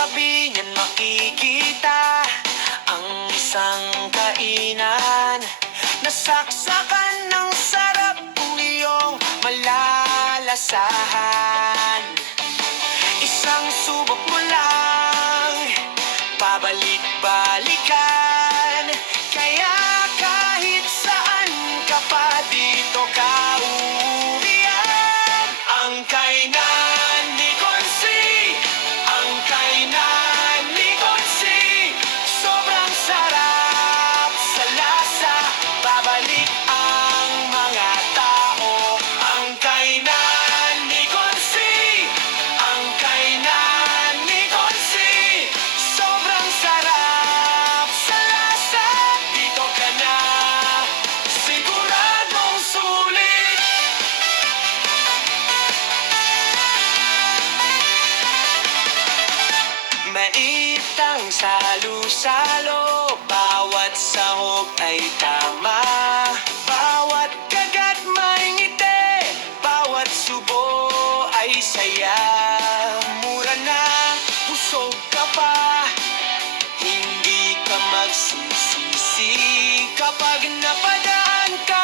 tabi niyan makikita ang isang kainan nasaksakan ng sarap kung iyong malalasahan. Isang subok mo lang, pabalik-balikan. Kaya kahit saan ka pa dito ka uuwian. Ang kainan ni Konsi, ang kainan ni Konsi. Sobrang sarap sa lasa, babalik ang mga tao. Ang kainan ni Konsi, ang kainan ni Konsi. Sobrang sarap sa lasa, dito ka na siguradong sulit. Mait ang salo-salo, bawat sahog ay tama. Bawat kagat may ngiti, bawat subo ay saya. Mura na, busog ka pa, hindi ka magsisisi kapag napadaan ka